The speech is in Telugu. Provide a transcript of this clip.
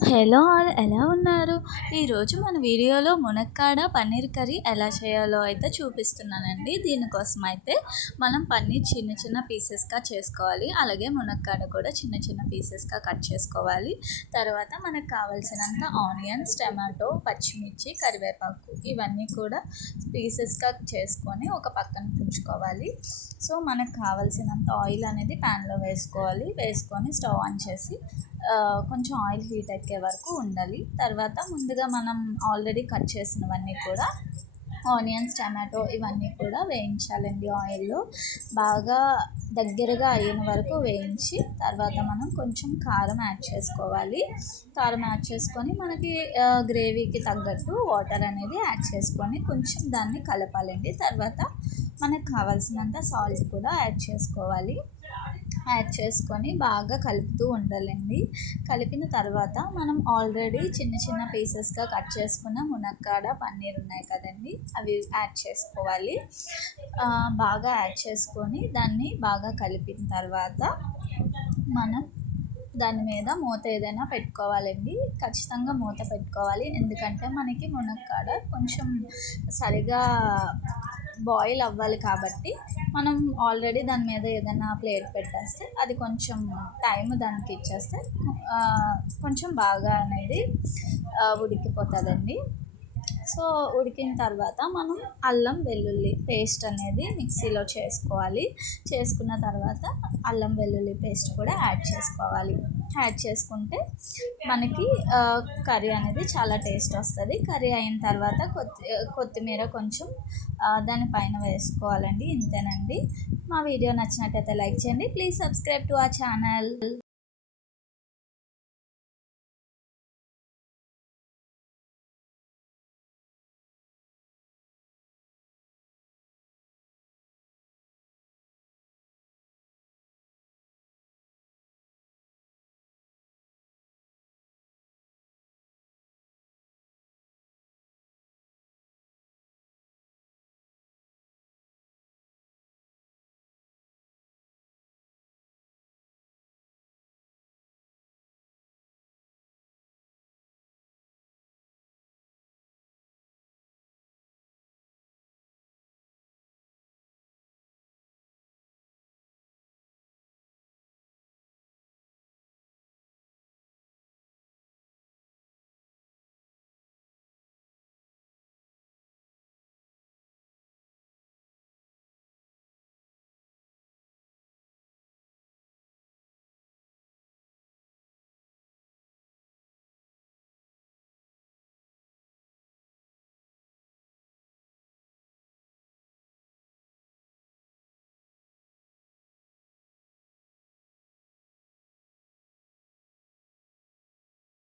హలో ఆల్ ఎలా ఉన్నారు? ఈరోజు మన వీడియోలో మునక్కాడ పన్నీర్ కర్రీ ఎలా చేయాలో అయితే చూపిస్తున్నానండి. దీనికోసం అయితే మనం పన్నీర్ చిన్న చిన్న పీసెస్గా చేసుకోవాలి. అలాగే మునక్కాడ కూడా చిన్న చిన్న పీసెస్గా కట్ చేసుకోవాలి. తర్వాత మనకు కావాల్సినంత ఆనియన్స్ టమాటో పచ్చిమిర్చి కరివేపాకు ఇవన్నీ కూడా పీసెస్గా చేసుకొని ఒక పక్కన ఉంచుకోవాలి. సో మనకు కావాల్సినంత ఆయిల్ అనేది ప్యాన్లో వేసుకోవాలి. వేసుకొని స్టవ్ ఆన్ చేసి కొంచెం ఆయిల్ హీట్ ఎక్కే వరకు ఉండాలి. తర్వాత ముందుగా మనం ఆల్రెడీ కట్ చేసినవన్నీ కూడా ఆనియన్స్ టమాటో ఇవన్నీ కూడా వేయించాలండి ఆయిల్లో. బాగా దగ్గరగా అయిన వరకు వేయించి తర్వాత మనం కొంచెం కారం యాడ్ చేసుకోవాలి. కారం యాడ్ చేసుకొని మనకి గ్రేవీకి తగ్గట్టు వాటర్ అనేది యాడ్ చేసుకొని కొంచెం దాన్ని కలపాలండి. తర్వాత మనకు కావాల్సినంత సాల్ట్ కూడా యాడ్ చేసుకోవాలి. యాడ్ చేసుకొని బాగా కలుపుతూ ఉండాలండి. కలిపిన తర్వాత మనం ఆల్రెడీ చిన్న చిన్న పీసెస్గా కట్ చేసుకున్న మునక్కాడ పన్నీర్ ఉన్నాయి కదండి. అవి యాడ్ చేసుకోవాలి. బాగా యాడ్ చేసుకొని దాన్ని బాగా కలిపిన తర్వాత మనం దాని మీద మూత ఏదైనా పెట్టుకోవాలండి. ఖచ్చితంగా మూత పెట్టుకోవాలి. ఎందుకంటే మనకి మునక్కాడ కొంచెం సరిగా బాయిల్ అవ్వాలి కాబట్టి మనం ఆల్రెడీ దాని మీద ఏదైనా ప్లేట్ పెట్టేస్తే అది కొంచెం టైం దానికి ఇచ్చేస్తే కొంచెం బాగా అనేది ఉడికిపోతుందండి. సో ఉడికిన తర్వాత మనం అల్లం వెల్లుల్లి పేస్ట్ అనేది మిక్సీలో చేసుకోవాలి. చేసుకున్న తర్వాత అల్లం వెల్లుల్లి పేస్ట్ కూడా యాడ్ చేసుకోవాలి. యాడ్ చేసుకుంటే మనకి కర్రీ అనేది చాలా టేస్ట్ వస్తుంది. కర్రీ అయిన తర్వాత కొత్తి కొత్తిమీర కొంచెం దానిపైన వేసుకోవాలండి. ఇంతేనండి. మా వీడియో నచ్చినట్టయితే లైక్ చేయండి. ప్లీజ్ సబ్స్క్రైబ్ టు ఆ ఛానల్.